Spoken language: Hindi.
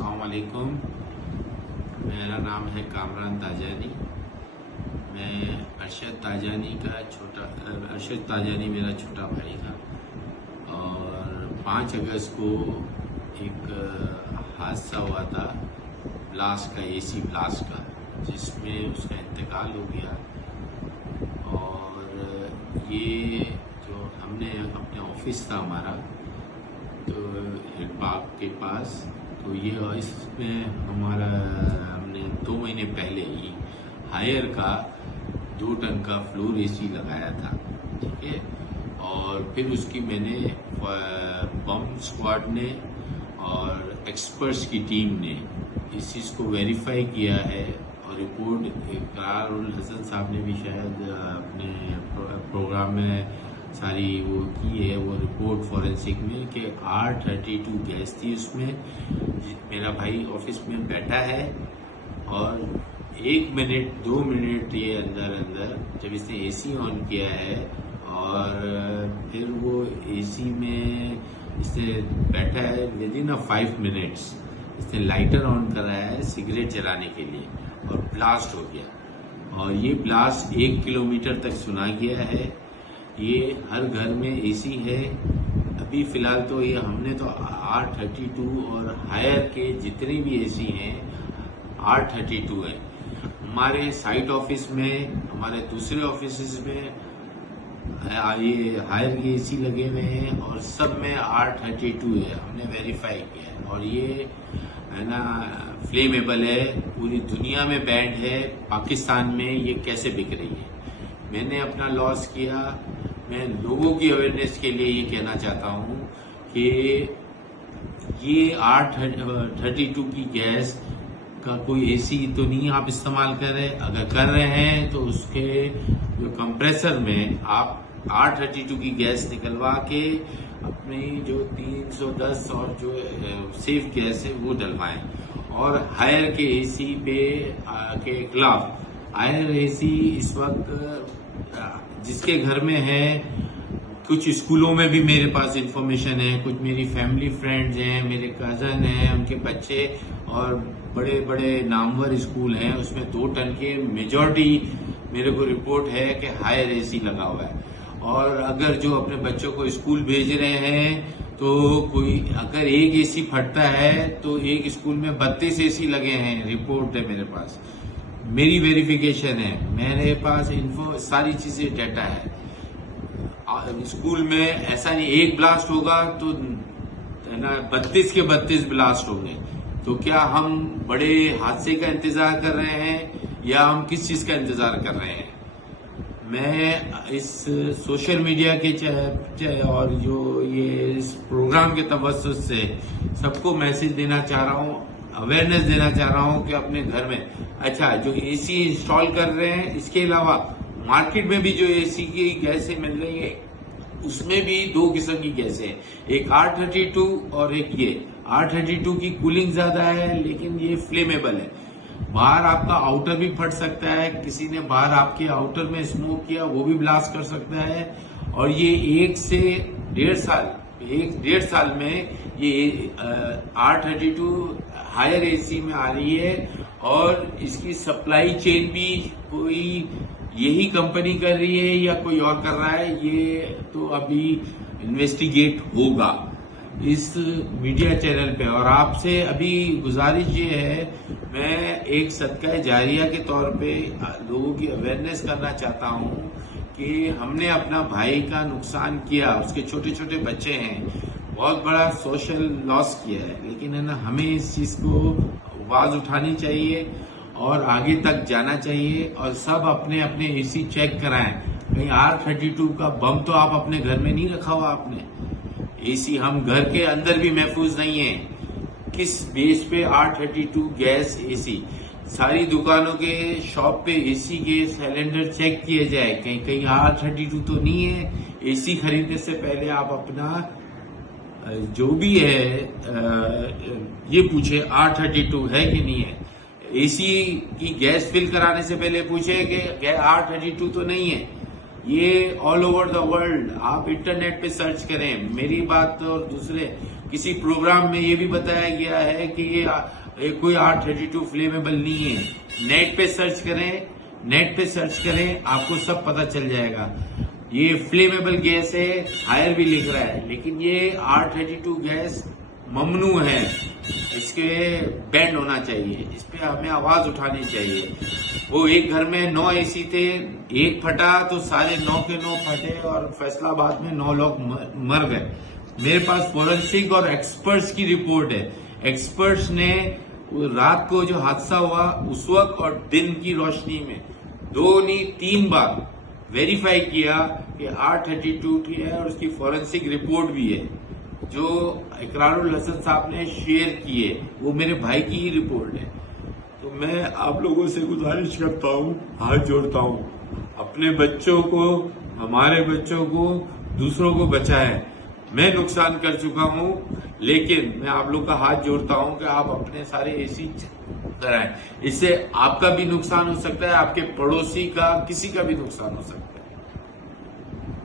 अस्सलाम वालेकुम। मेरा नाम है कामरान ताजानी। मैं अरशद ताजानी मेरा छोटा भाई था और 5 अगस्त को एक हादसा हुआ था ब्लास्ट का, एसी ब्लास्ट का, जिसमें उसका इंतकाल हो गया। और ये जो हमने अपने ऑफिस था हमारा तो हेड बाग के पास, तो ये इसमें हमने 2 महीने पहले ही हायर का 2 टन का फ्लोर एसी लगाया था, ठीक है। और फिर उसकी मैंने बम स्क्वाड ने और एक्सपर्ट्स की टीम ने इस चीज़ को वेरीफाई किया है और रिपोर्ट इकरार उल हसन साहब ने भी शायद अपने प्रोग्राम में सारी वो की है, वो रिपोर्ट फॉरेंसिक में कि R32 गैस थी उसमें। मेरा भाई ऑफिस में बैठा है और 1 मिनट 2 मिनट ये अंदर जब इसने एसी ऑन किया है और फिर वो एसी में इसने बैठा है, विद इन 5 मिनट्स इसने लाइटर ऑन करा है सिगरेट जलाने के लिए और ब्लास्ट हो गया। और ये ब्लास्ट 1 किलोमीटर तक सुना गया है। ये हर घर में एसी है। अभी फिलहाल तो ये हमने तो R32 और हायर के जितने भी एसी हैं R32 है। हमारे साइट ऑफिस में, हमारे दूसरे ऑफिस में ये हायर के एसी लगे हुए हैं और सब में R32 है, हमने वेरीफाई किया है। और ये है ना फ्लेमेबल है, पूरी दुनिया में बैंड है, पाकिस्तान में ये कैसे बिक रही है। मैंने अपना लॉस किया। मैं लोगों की अवेयरनेस के लिए ये कहना चाहता हूँ कि ये R32 की गैस का कोई एसी तो नहीं आप इस्तेमाल कर रहे। अगर कर रहे हैं तो उसके जो कंप्रेसर में आप R32 की गैस निकलवा के अपनी जो 310 और जो सेफ गैस है वो डलवाएं। और हायर के एसी के खिलाफ, हायर एसी इस वक्त जिसके घर में है, कुछ स्कूलों में भी मेरे पास इंफॉर्मेशन है, कुछ मेरी फैमिली फ्रेंड्स हैं, मेरे कजन हैं, उनके बच्चे और बड़े बड़े नामवर स्कूल हैं, उसमें 2 टन के मेजॉरिटी मेरे को रिपोर्ट है कि हायर एसी लगा हुआ है। और अगर जो अपने बच्चों को स्कूल भेज रहे हैं तो कोई अगर एक एसी फटता है तो एक स्कूल में 32 एसी लगे हैं, रिपोर्ट है मेरे पास, मेरी वेरिफिकेशन है, मेरे पास इन्फो सारी चीजें डाटा है। स्कूल में ऐसा नहीं एक ब्लास्ट होगा तो है ना 32 के 32 ब्लास्ट होंगे। तो क्या हम बड़े हादसे का इंतजार कर रहे हैं या हम किस चीज का इंतजार कर रहे हैं? मैं इस सोशल मीडिया के और जो ये इस प्रोग्राम के तवज्जुह से सबको मैसेज देना चाह रहा हूँ, अवेयरनेस देना चाह रहा हूँ कि अपने घर में अच्छा जो एसी इंस्टॉल कर रहे हैं, इसके अलावा मार्केट में भी जो एसी की गैसें मिल रही है उसमें भी 2 किस्म की गैसें हैं, एक R32 और एक ये। R32 की कूलिंग ज्यादा है लेकिन ये फ्लेमेबल है। बाहर आपका आउटर भी फट सकता है, किसी ने बाहर आपके आउटर में स्मोक किया वो भी ब्लास्ट कर सकता है। और ये 1 से 1.5 साल में ये R32 हायर एसी में आ रही है और इसकी सप्लाई चेन भी कोई यही कंपनी कर रही है या कोई और कर रहा है, ये तो अभी इन्वेस्टिगेट होगा इस मीडिया चैनल पे। और आपसे अभी गुजारिश ये है, मैं एक सदका जारिया के तौर पे लोगों की अवेयरनेस करना चाहता हूँ कि हमने अपना भाई का नुकसान किया, उसके छोटे छोटे बच्चे हैं, बहुत बड़ा सोशल लॉस किया है, लेकिन है ना हमें इस चीज को आवाज उठानी चाहिए और आगे तक जाना चाहिए। और सब अपने अपने एसी चेक कराएं। कहीं R32 का बम तो आप अपने घर में नहीं रखा हुआ आपने। एसी हम घर के अंदर भी महफूज नहीं है। किस बेस पे R32 गैस एसी? सारी दुकानों के शॉप पे एसी के सिलेंडर चेक किए जाए, कहीं कहीं R32 तो नहीं है। एसी खरीदने से पहले आप अपना जो भी है ये पूछे R32 है कि नहीं है। एसी की गैस फिल कराने से पहले पूछे कि R32 तो नहीं है। ये ऑल ओवर द वर्ल्ड आप इंटरनेट पे सर्च करें। मेरी बात और दूसरे किसी प्रोग्राम में ये भी बताया गया है कि ये कोई R32 फ्लेमेबल नहीं है। नेट पे सर्च करें, आपको सब पता चल जाएगा। ये फ्लेमेबल गैस है, हायर भी लिख रहा है, लेकिन ये R32 गैस ममनू है, इसके बैंड होना चाहिए, इस पे हमें आवाज उठानी चाहिए। वो एक घर में 9 AC थे, एक फटा तो सारे 9 के 9 फटे और फैसलाबाद में 9 लोग मर गए। मेरे पास फोरेंसिक और एक्सपर्ट्स की रिपोर्ट है। एक्सपर्ट्स ने रात को जो हादसा हुआ उस वक्त और दिन की रोशनी में 2 नहीं 3 बार वेरीफाई किया कि R32 की है और उसकी फोरेंसिक रिपोर्ट भी है जो इकरारुल हसन साहब ने शेयर की है, वो मेरे भाई की ही रिपोर्ट है। तो मैं आप लोगों से गुजारिश करता हूँ, हाथ जोड़ता हूँ, अपने बच्चों को, हमारे बच्चों को, दूसरों को बचाएं। मैं नुकसान कर चुका हूँ, लेकिन मैं आप लोग का हाथ जोड़ता हूँ कि आप अपने सारे AC कराएं। इससे आपका भी नुकसान हो सकता है, आपके पड़ोसी का, किसी का भी नुकसान हो सकता है।